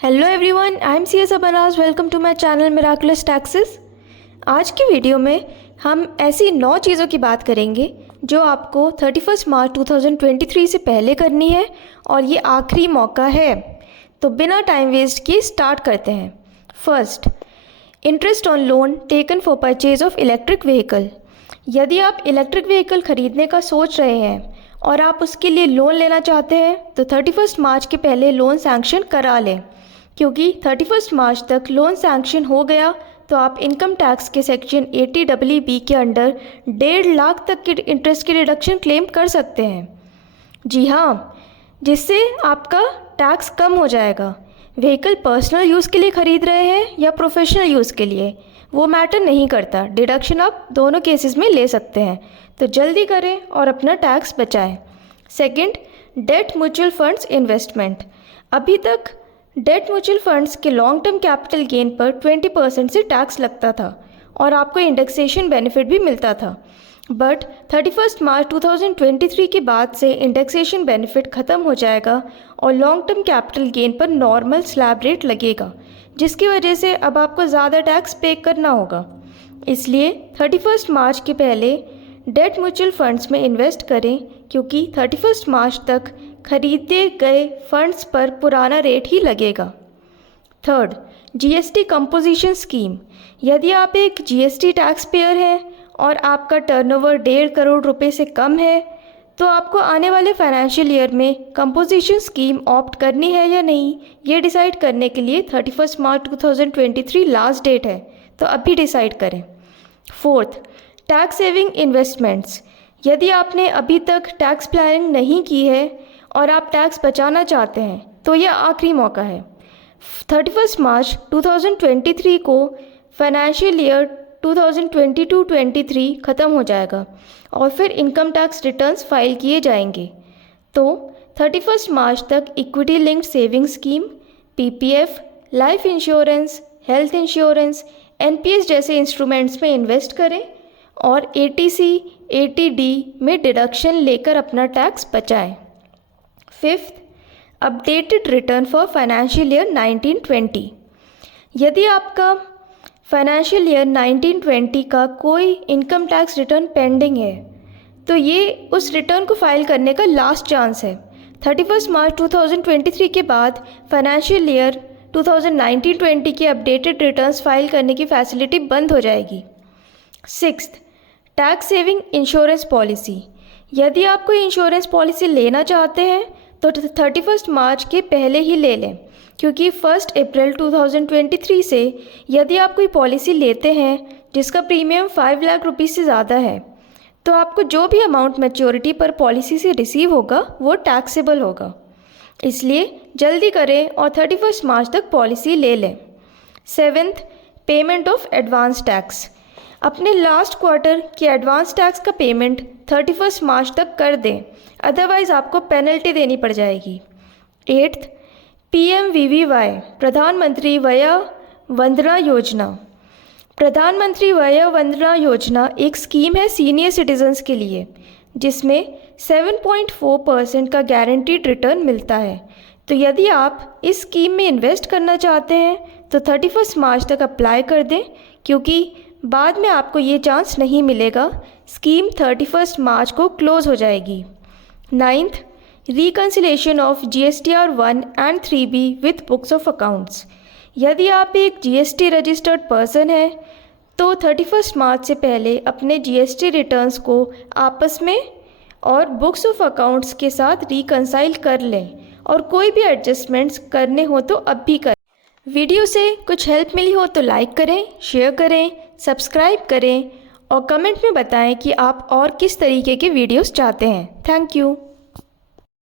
Hello everyone, I am C S अबनाज। Welcome to my channel miraculous taxes. आज की video में हम ऐसी 9 चीज़ों की बात करेंगे जो आपको 31 मार्च 2023 से पहले करनी है और ये आखिरी मौका है। तो बिना टाइम वेस्ट किए स्टार्ट करते हैं। First, interest on loan taken for purchase of electric vehicle. यदि आप इलेक्ट्रिक व्हीकल ख़रीदने का सोच रहे हैं और आप उसके लिए लोन लेना चाहते हैं तो 31 मार्च के पहले लोन सैंक्शन करा लें, क्योंकि 31 मार्च तक लोन सैंक्शन हो गया तो आप इनकम टैक्स के सेक्शन 80BB के अंडर 1.5 लाख तक के इंटरेस्ट की रिडक्शन क्लेम कर सकते हैं। जी हाँ, जिससे आपका टैक्स कम हो जाएगा। व्हीकल पर्सनल यूज़ के लिए ख़रीद रहे हैं या प्रोफेशनल यूज़ के लिए, वो मैटर नहीं करता। डिडक्शन आप दोनों केसेस में ले सकते हैं, तो जल्दी करें और अपना टैक्स बचाएं। Second, debt mutual funds investment. अभी तक डेट म्यूचुअल फंड्स के लॉन्ग टर्म कैपिटल गेन पर 20% से टैक्स लगता था और आपको इंडेक्सेशन बेनिफिट भी मिलता था। बट 31 मार्च 2023 के बाद से इंडेक्सेशन बेनिफिट ख़त्म हो जाएगा और लॉन्ग टर्म कैपिटल गेन पर नॉर्मल स्लैब रेट लगेगा, जिसकी वजह से अब आपको ज़्यादा टैक्स पे करना होगा। इसलिए 31 मार्च के पहले डेट म्यूचुअल फंड्स में इन्वेस्ट करें, क्योंकि 31 मार्च तक खरीदे गए फंड्स पर पुराना रेट ही लगेगा। Third, GST composition scheme. यदि आप एक जीएसटी टैक्स पेयर हैं और आपका टर्नओवर 1.5 करोड़ रुपए से कम है तो आपको आने वाले फाइनेंशियल ईयर में कंपोजिशन स्कीम ऑप्ट करनी है या नहीं, ये डिसाइड करने के लिए 31 मार्च 2023 लास्ट डेट है, तो अभी डिसाइड करें। Fourth, tax saving investments. यदि आपने अभी तक टैक्स प्लानिंग नहीं की है और आप टैक्स बचाना चाहते हैं तो यह आखिरी मौका है। 31 मार्च 2023 को फाइनेंशियल ईयर 2022-23 ख़त्म हो जाएगा और फिर इनकम टैक्स रिटर्न्स फाइल किए जाएंगे। तो 31 मार्च तक equity linked saving scheme, PPF, life insurance, health insurance, NPS जैसे इंस्ट्रूमेंट्स में इन्वेस्ट करें और एटीसी, एटीडी में डिडक्शन लेकर अपना टैक्स बचाएं। Fifth, updated return for financial year 1920। यदि आपका फाइनेंशियल ईयर 1920 का कोई इनकम टैक्स रिटर्न पेंडिंग है तो ये उस रिटर्न को फाइल करने का लास्ट चांस है। 31 मार्च 2023 के बाद फाइनेंशियल ईयर 2019-20 के अपडेटेड रिटर्न्स फाइल करने की फैसिलिटी बंद हो जाएगी। Sixth, tax saving insurance policy. यदि आप कोई इंश्योरेंस पॉलिसी लेना चाहते हैं तो 31 मार्च के पहले ही ले लें, क्योंकि 1 अप्रैल 2023 से यदि आप कोई पॉलिसी लेते हैं जिसका प्रीमियम 5 लाख रुपीज़ से ज़्यादा है तो आपको जो भी अमाउंट मैच्योरिटी पर पॉलिसी से रिसीव होगा वो टैक्सेबल होगा। इसलिए जल्दी करें और 31 मार्च तक पॉलिसी ले लें। Seventh, payment of advance tax. अपने लास्ट क्वार्टर के एडवांस टैक्स का पेमेंट 31 मार्च तक कर दें, अदरवाइज़ आपको पेनल्टी देनी पड़ जाएगी। एट्थ, PMVVY प्रधानमंत्री वया वंदना योजना। प्रधानमंत्री वया वंदना योजना एक स्कीम है सीनियर सिटीजन्स के लिए, जिसमें 7.4% का गारंटीड रिटर्न मिलता है। तो यदि आप इस स्कीम में इन्वेस्ट करना चाहते हैं तो 31 मार्च तक अप्लाई कर दें, क्योंकि बाद में आपको ये चांस नहीं मिलेगा। स्कीम 31 मार्च को क्लोज़ हो जाएगी। Ninth, reconciliation of GSTR 1 and 3B with books of accounts. यदि आप एक GST रजिस्टर्ड पर्सन हैं तो 31 मार्च से पहले अपने GST रिटर्न्स को आपस में और बुक्स ऑफ अकाउंट्स के साथ रिकन्साइल कर लें, और कोई भी एडजस्टमेंट्स करने हो तो अब भी करें। वीडियो से कुछ हेल्प मिली हो तो लाइक करें, शेयर करें, सब्सक्राइब करें और कमेंट में बताएं कि आप और किस तरीके के वीडियोस चाहते हैं। Thank you.